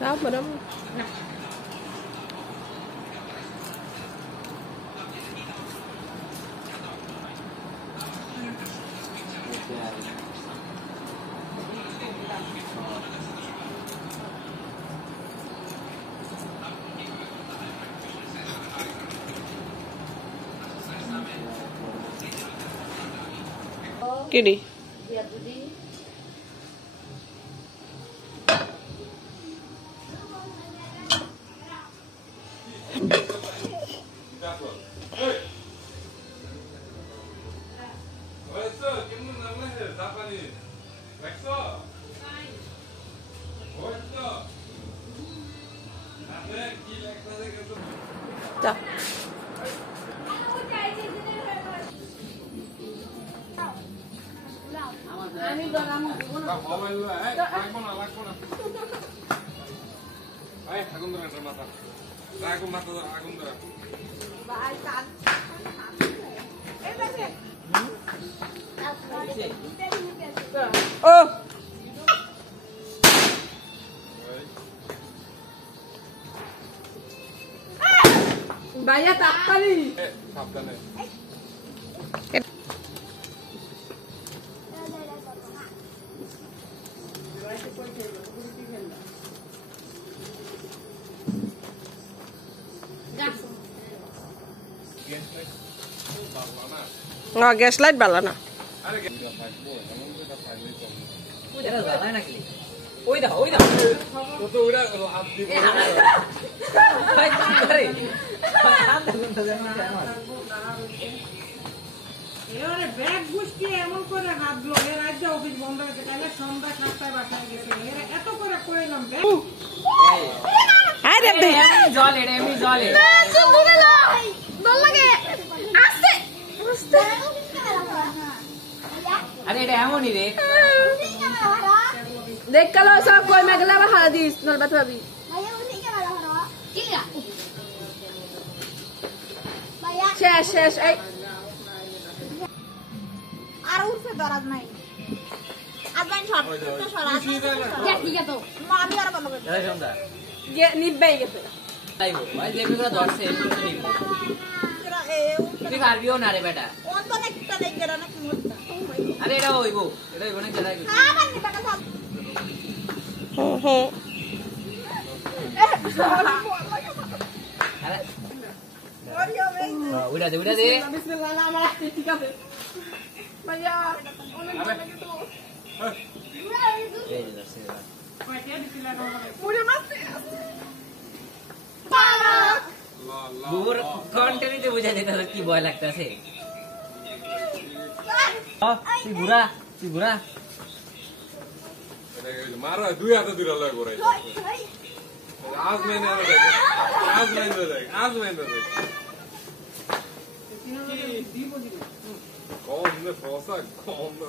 Sao mà nó cái đi Chào. Vaya tappali. সাবধানে Nggak gas light bala na. ওই দাও তো ওটা লাভ দিব এবারে ব্যাগ গুছিয়ে এমন করে রাখলো এর রাজ্য অফিস বন্ধ হয়েছে তাহলে সন্ধ্যা 7টায় বাসায় গেছে এরা এত করে কইলাম ব্যাগ আরে এমনি জল না সুন্দর লয় দল লাগে আস্তে আস্তে আরে এটা এমনই রে দেখ কালো সব কই মেঘলা বা হাদিস নলবাত ভাবি শেষ এই আর উঠছে দরাজ নাই আজবাইন সব তো সরা দেখ দিকে তো আমি আর বলবো দাদা সন্ধ্যা যে নিব্বাই গেছে তাইবো ভাই যেগুলো ধরছে এগুলো তো নিব তুই পারবিও না রে বেটা অন্ত একটা দেখে না কি হচ্ছে আরে এটা হইবো না জায়গা আমার বেটা সব হুম আরে উড়া দে বিসমিল্লাহ আমার ঠিক আছে ভাইয়া অনেক ভালো লাগে তো এই যে ধরছে মুড়ে মারতে বুবুর কন্টেন্টে বুঝা যেতে কি ভয় লাগতেছে তুই বুড়া মারা দুই হাতে দুইটা লয় করে আজ মেনে দেখ কম না ফসা কম না